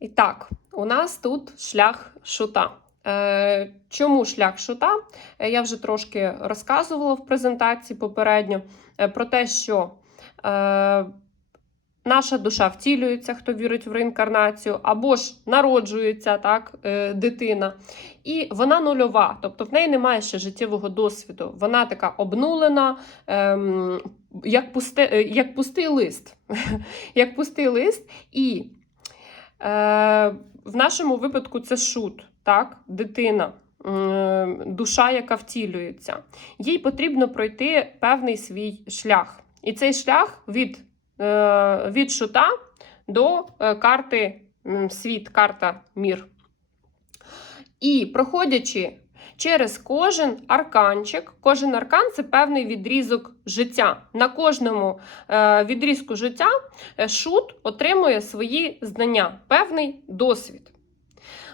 І так, у нас тут шлях шута. Е, Чому шлях шута? Е, Я вже трошки розказувала в презентації попередньо е, про те, що наша душа втілюється, хто вірить в реінкарнацію, або ж народжується так, дитина. І вона нульова, тобто в неї немає ще життєвого досвіду. Вона така обнулена, ем, як, пусте, е, як пустий лист. як пустий лист. І в нашому випадку це шут, так, дитина. м, Душа, яка втілюється, їй потрібно пройти певний свій шлях. І цей шлях від, е, від шута до е, карти світ, карта мір. І проходячи через кожен арканчик, кожен аркан це певний відрізок життя. На кожному е, відрізку життя е, шут отримує свої знання, певний досвід.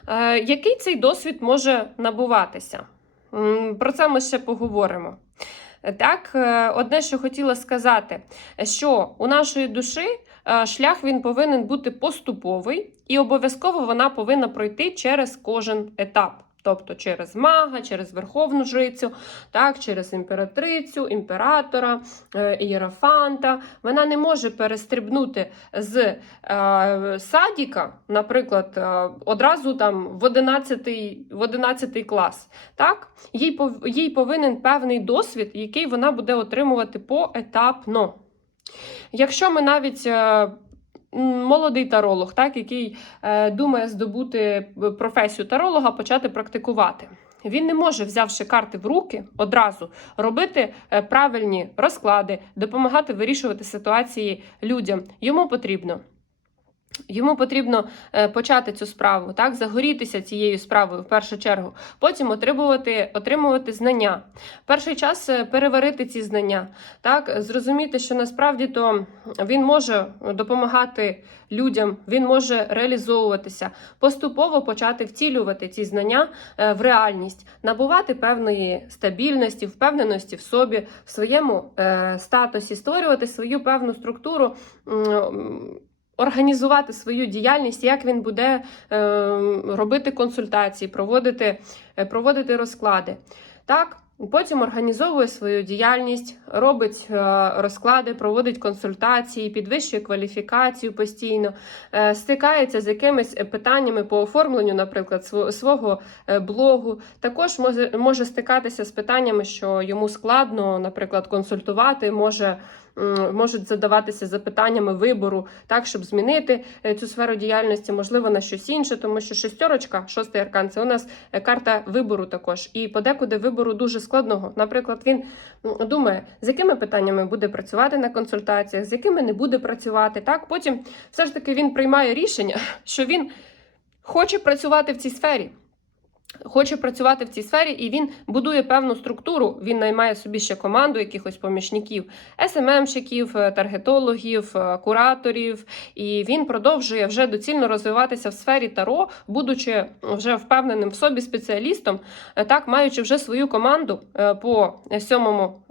Е, який цей досвід може набуватися? Про це ми ще поговоримо. Так, одне, що хотіла сказати, що у нашої душі шлях він повинен бути поступовий, і обов'язково вона повинна пройти через кожен етап. Тобто через мага, через верховну жрицю, так, через імператрицю, імператора, е, ієрофанта. Вона не може перестрибнути з е, садіка, наприклад, е, одразу там в 11, в 11 клас. Так? Їй, їй повинен певний досвід, який вона буде отримувати поетапно. Якщо ми навіть е, молодий таролог, так, який е, думає здобути професію таролога, почати практикувати. Він не може, взявши карти в руки, одразу робити е, правильні розклади, допомагати вирішувати ситуації людям. Йому потрібно. Йому потрібно е, почати цю справу, так, загорітися цією справою в першу чергу, потім отримувати, отримувати знання. Перший час е, переварити ці знання, так, зрозуміти, що насправді то він може допомагати людям, він може реалізовуватися, поступово почати втілювати ці знання е, в реальність, набувати певної стабільності, впевненості в собі, в своєму статусі, створювати свою певну структуру. Організувати свою діяльність, як він буде е, робити консультації, проводити, е, проводити розклади. Так, потім організовує свою діяльність, робить е, розклади, проводить консультації, підвищує кваліфікацію постійно, е, стикається з якимись питаннями по оформленню, наприклад, сво- свого е, блогу. Також може, може стикатися з питаннями, що йому складно, наприклад, консультувати, може. М, Можуть задаватися запитаннями вибору, так, щоб змінити е, цю сферу діяльності, можливо, на щось інше, тому що шестерочка, шостий аркан, це у нас е, карта вибору також. І подекуди вибору дуже складного. Наприклад, він думає, з якими питаннями буде працювати на консультаціях, з якими не буде працювати. Так, потім все ж таки він приймає рішення, що він хоче працювати в цій сфері. Хоче працювати в цій сфері, і він будує певну структуру. Він наймає собі ще команду якихось помічників, СММщиків, е, таргетологів, е, кураторів. І він продовжує вже доцільно розвиватися в сфері таро, будучи вже впевненим в собі спеціалістом, е, так маючи вже свою команду по сьомому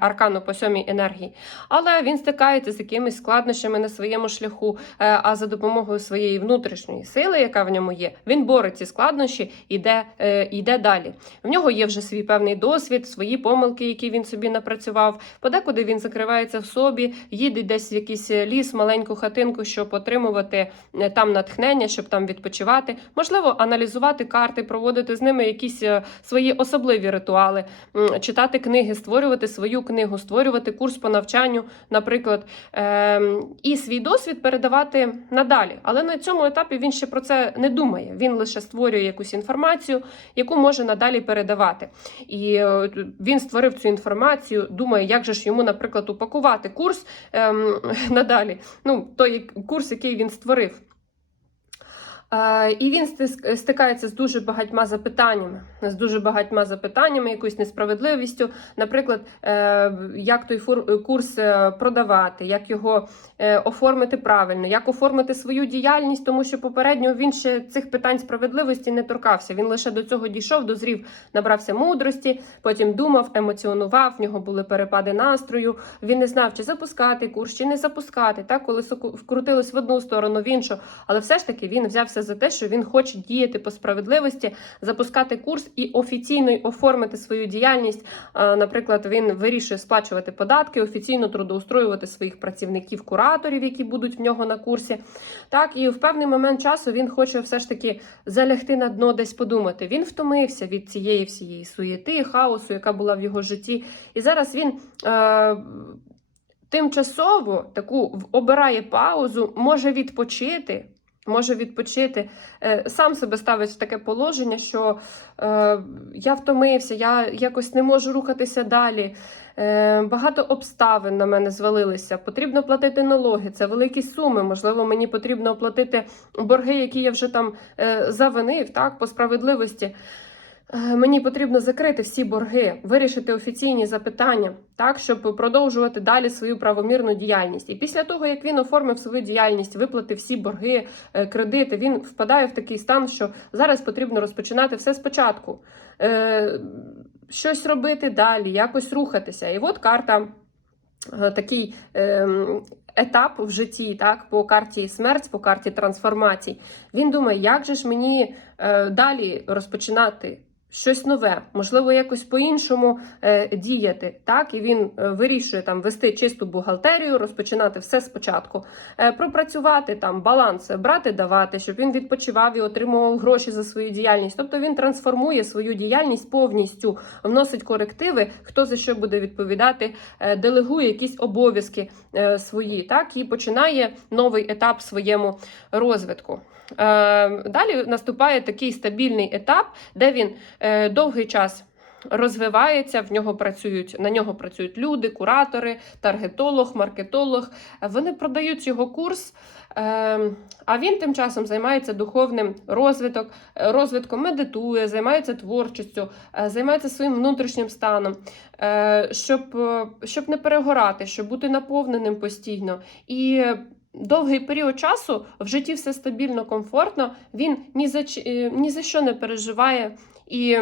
аркану, по сьомій енергії. Але він стикається з якимись складнощами на своєму шляху. А за допомогою своєї внутрішньої сили, яка в ньому є, він бореться складнощі іде, е, іде далі. В нього є вже свій певний досвід, свої помилки, які він собі напрацював. Подекуди він закривається в собі, їде десь в якийсь ліс, маленьку хатинку, щоб отримувати е, там натхнення, щоб там відпочивати. Можливо, аналізувати карти, проводити з ними якісь е, свої особливі ритуали, читати книги, створювати свою книгу, створювати курс по навчанню, наприклад, ем, і свій досвід передавати надалі. Але на цьому етапі він ще про це не думає. Він лише створює якусь інформацію, яку може надалі передавати. І е, він створив цю інформацію, думає, як же ж йому, наприклад, упакувати курс ем, надалі. Ну, той курс, який він створив. І він стикається з дуже багатьма запитаннями, з дуже багатьма запитаннями, якоюсь несправедливістю. Наприклад, е, як той курс е, продавати, як його е, оформити правильно, як оформити свою діяльність, тому що попередньо він ще цих питань справедливості не торкався. Він лише до цього дійшов, дозрів, набрався мудрості, потім думав, емоціонував. В нього були перепади настрою. Він не знав, чи запускати курс, чи не запускати. Так, ку- вкрутилось в одну сторону, в іншу, але все ж таки він взявся це за те, що він хоче діяти по справедливості, запускати курс і офіційно оформити свою діяльність. Е, Наприклад, він вирішує сплачувати податки, офіційно трудоустроювати своїх працівників, кураторів, які будуть в нього на курсі. Так, і в певний момент часу він хоче все ж таки залягти на дно, десь подумати. Він втомився від цієї всієї суєти, хаосу, яка була в його житті. І зараз він. Е- Тимчасово таку обирає паузу, може відпочити, може відпочити, е, сам себе ставить в таке положення, що е, я втомився, я якось не можу рухатися далі. Е, багато обставин на мене звалилися. Потрібно платити налоги, це великі суми. Можливо, мені потрібно оплатити борги, які я вже там е, завинив, так, по справедливості. Е, Мені потрібно закрити всі борги, вирішити офіційні запитання, так щоб продовжувати далі свою правомірну діяльність. І після того, як він оформив свою діяльність, виплатив всі борги, е, кредити, він впадає в такий стан, що зараз потрібно розпочинати все спочатку, Е, щось робити далі, якось рухатися. І от карта. Такий ем, етап в житті, так, по карті смерть, по карті трансформацій. Він думає, як же ж мені далі розпочинати щось нове, можливо, якось по-іншому е, діяти. Так, і він е, вирішує там вести чисту бухгалтерію, розпочинати все спочатку, е, пропрацювати там баланс, брати, давати, щоб він відпочивав і отримував гроші за свою діяльність. Тобто він трансформує свою діяльність повністю, вносить корективи, хто за що буде відповідати, е, делегує якісь обов'язки е, свої, так і починає новий етап в своєму розвитку. Е, Далі наступає такий стабільний етап, де він е, довгий час розвивається. В нього працюють на нього працюють люди, куратори, таргетолог, маркетолог. Вони продають його курс. е, А він тим часом займається духовним розвиток, е, розвитком, медитує, займається творчістю, е, займається своїм внутрішнім станом, е, щоб, е, щоб не перегорати, щоб бути наповненим постійно. І довгий період часу в житті все стабільно, комфортно. Він ні за, е, ні за що не переживає і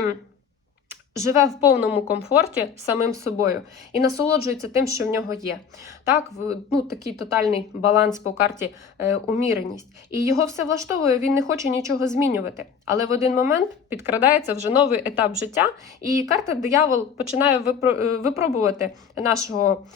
живе в повному комфорті самим собою і насолоджується тим, що в нього є. Так, в- ну, такий тотальний баланс по карті е, уміреність. І його все влаштовує, він не хоче нічого змінювати. Але в один момент підкрадається вже новий етап життя, і карта диявол починає е, випробувати нашого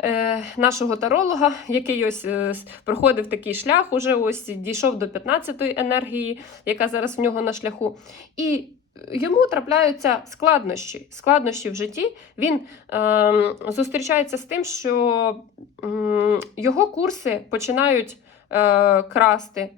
е, нашого таролога, який ось е, проходив такий шлях, уже ось дійшов до 15-ї енергії, яка зараз в нього на шляху. І йому трапляються складнощі. Складнощі в житті. Він е, зустрічається з тим, що е, його курси починають е, красти.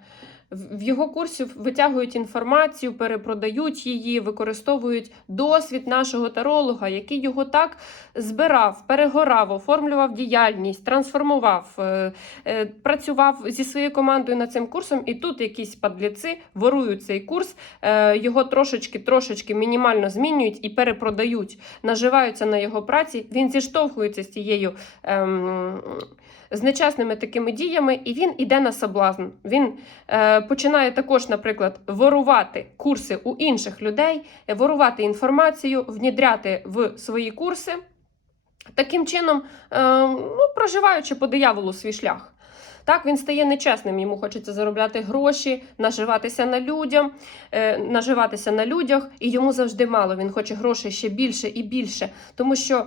В його курсі витягують інформацію, перепродають її, використовують досвід нашого таролога, який його так збирав, перегорав, оформлював діяльність, трансформував, е, е, працював зі своєю командою над цим курсом. І тут якісь падліці ворують цей курс, е, його трошечки, трошечки мінімально змінюють і перепродають, наживаються на його праці. Він зіштовхується з тією. Ем, з нечесними такими діями, і він іде на соблазн. Він е, починає також, наприклад, ворувати курси у інших людей, е, ворувати інформацію, внідряти в свої курси. Таким чином, е, ну, проживаючи по дияволу свій шлях. Так, він стає нечесним, йому хочеться заробляти гроші, наживатися на людям, е, наживатися на людях, і йому завжди мало. Він хоче грошей ще більше і більше, тому що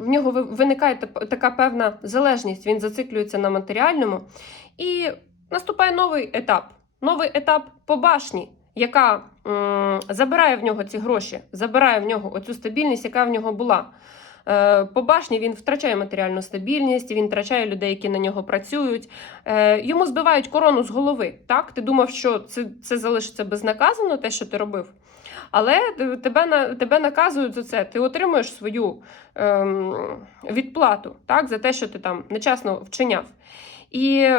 в нього виникає така певна залежність. Він зациклюється на матеріальному, і наступає новий етап. Новий етап по башні, яка забирає в нього ці гроші, забирає в нього оцю стабільність, яка в нього була. Е, По башні він втрачає матеріальну стабільність, він втрачає людей, які на нього працюють. Е, Йому збивають корону з голови. Так, ти думав, що це, це залишиться безнаказано, те, що ти робив. Але тебе, тебе наказують за це. Ти отримуєш свою ем, відплату так, за те, що ти там нечесно вчиняв. І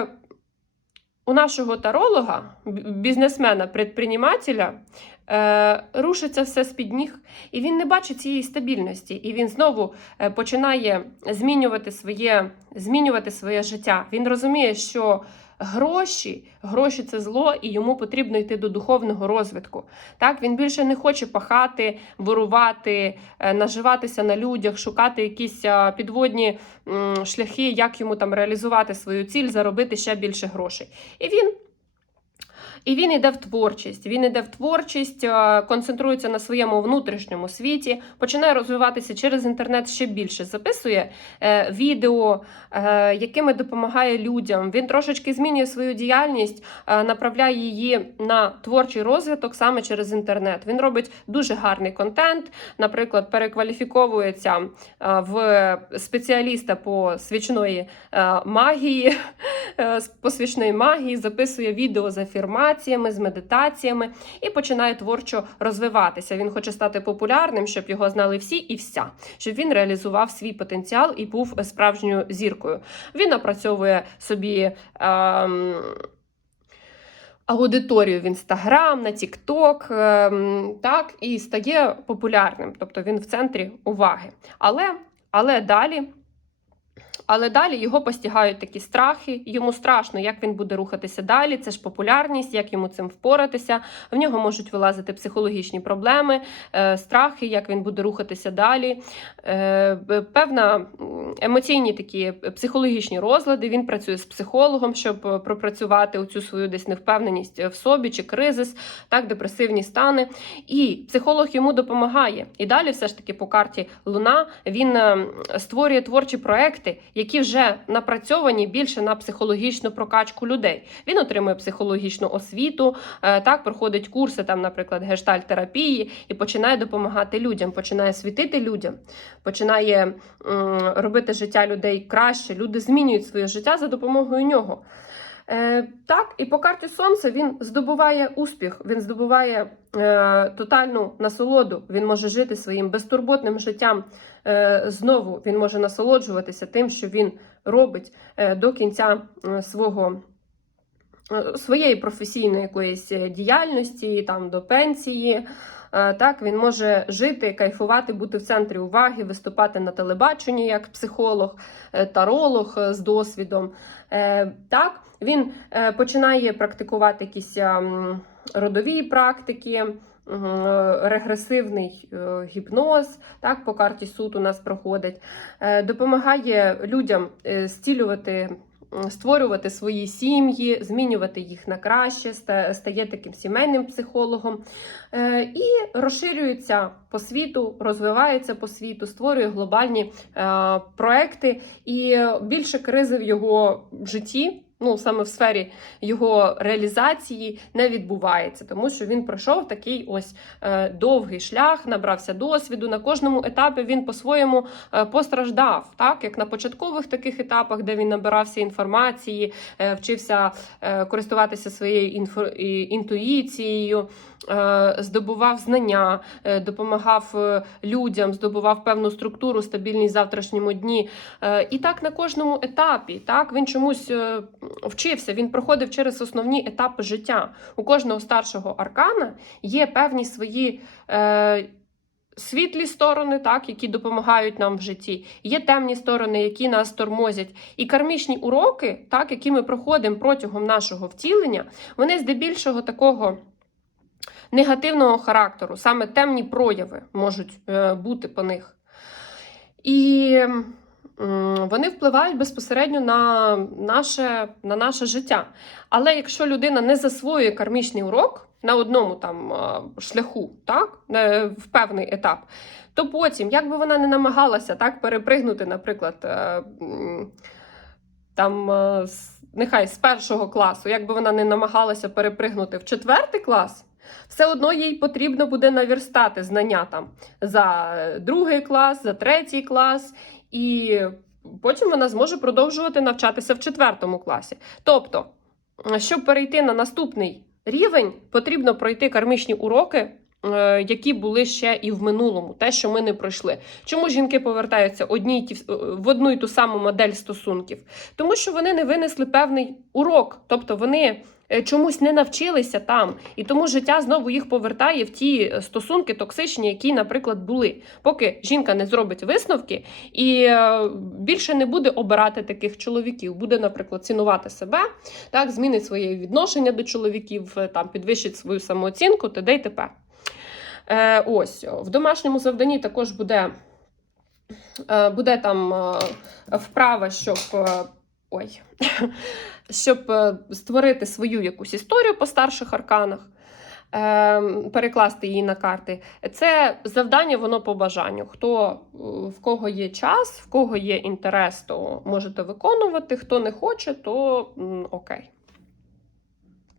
у нашого таролога, бізнесмена, предпринимателя, е, рушиться все з-під ніг, і він не бачить цієї стабільності. І він знову е, починає змінювати своє, змінювати своє життя. Він розуміє, що гроші, гроші це зло, і йому потрібно йти до духовного розвитку. Так, він більше не хоче пахати, ворувати, е, наживатися на людях, шукати якісь підводні шляхи, як йому там реалізувати свою ціль, заробити ще більше грошей. І він І він йде в творчість. Він йде в творчість, е, концентрується на своєму внутрішньому світі, починає розвиватися через інтернет ще більше. Записує е, відео, е, якими допомагає людям. Він трошечки змінює свою діяльність, направляє її на творчий розвиток саме через інтернет. Він робить дуже гарний контент, наприклад, перекваліфіковується в спеціаліста по свічної магії, по свічної магії, записує відео з афірмаціями, з медитаціями і починає творчо розвиватися. Він хоче стати популярним, щоб його знали всі і вся, щоб він реалізував свій потенціал і був справжньою зіркою. Він напрацьовує собі. Ем... Аудиторію в інстаграм, на Тікток, ем, так і стає популярним, тобто він в центрі уваги. Але, але далі. Але далі його постігають такі страхи. Йому страшно, як він буде рухатися далі. Це ж популярність, як йому цим впоратися. В нього можуть вилазити психологічні проблеми, е, страхи, як він буде рухатися далі. Е, певна емоційні такі психологічні розлади. Він працює з психологом, щоб е, пропрацювати оцю свою десь невпевненість в собі чи кризис, так, депресивні стани. І психолог йому допомагає. І далі, все ж таки, по карті Луна він е, створює творчі проекти, які вже напрацьовані більше на психологічну прокачку людей. Він отримує психологічну освіту, е, так проходить курси, там, наприклад, гештальт-терапії, і починає допомагати людям, починає світити людям, починає робити життя людей краще. Люди змінюють своє життя за допомогою нього. Е, так, і по карті Сонця він здобуває успіх, він здобуває е, тотальну насолоду. Він може жити своїм безтурботним життям е, знову. Він може насолоджуватися тим, що він робить е, до кінця е, свого. Своєї професійної якоїсь е, діяльності, там до пенсії, Е, так він може жити, кайфувати, бути в центрі уваги, виступати на телебаченні як психолог, е, таролог з досвідом. Так, він починає практикувати якісь ем, родові практики, регресивний гіпноз. Так, по карті суд у нас проходить, допомагає людям зцілювати. Створювати свої сім'ї, змінювати їх на краще, ста- стає таким сімейним психологом е, і розширюється по світу, розвивається по світу, створює глобальні е, проекти і більше кризи в його житті. Ну, саме в сфері його реалізації не відбувається, тому що він пройшов такий ось е, довгий шлях, набрався досвіду. На кожному етапі він по-своєму е, постраждав, так як на початкових таких етапах, де він набирався інформації, е, вчився користуватися своєю інфо, інтуїцією, здобував знання, допомагав людям, здобував певну структуру, стабільність в завтрашньому дні. І так на кожному етапі, так він чомусь вчився, він проходив через основні етапи життя. У кожного старшого аркана є певні свої. Е, Світлі сторони, так, які допомагають нам в житті, є темні сторони, які нас тормозять. І кармічні уроки, так, які ми проходимо протягом нашого втілення, вони здебільшого такого негативного характеру, саме темні прояви можуть е, бути по них. І вони впливають безпосередньо на наше, на наше життя. Але якщо людина не засвоює кармічний урок на одному там шляху, так, е, в певний етап, то потім, як би вона не намагалася так перепригнути, наприклад, е, там, е, нехай з першого класу, як би вона не намагалася перепригнути в четвертий клас, все одно їй потрібно буде наверстати знання там за другий клас, за третій клас, і потім вона зможе продовжувати навчатися в четвертому класі. Тобто, е, щоб перейти на наступний рівень, потрібно пройти кармічні уроки. е, Які були ще і в минулому, те, що ми не пройшли. Чому жінки повертаються одні ті в одну й ту саму модель стосунків? Тому що вони не винесли певний урок, тобто вони е, чомусь не навчилися там, і тому життя знову їх повертає в ті е, стосунки токсичні, які, наприклад, були. Поки жінка не зробить висновки і е, більше не буде обирати таких чоловіків, буде, наприклад, цінувати себе, так змінить своє відношення до чоловіків, е, там підвищить свою самооцінку, т.д. і т.п. Е, ось в домашньому завданні також буде, е, буде там е, вправа, щоб. е, Ой. щоб е, створити свою якусь історію по старших арканах, е, перекласти її на карти. Це завдання, воно по бажанню. Хто е, в кого є час, в кого є інтерес, то можете виконувати. Хто не хоче, то окей.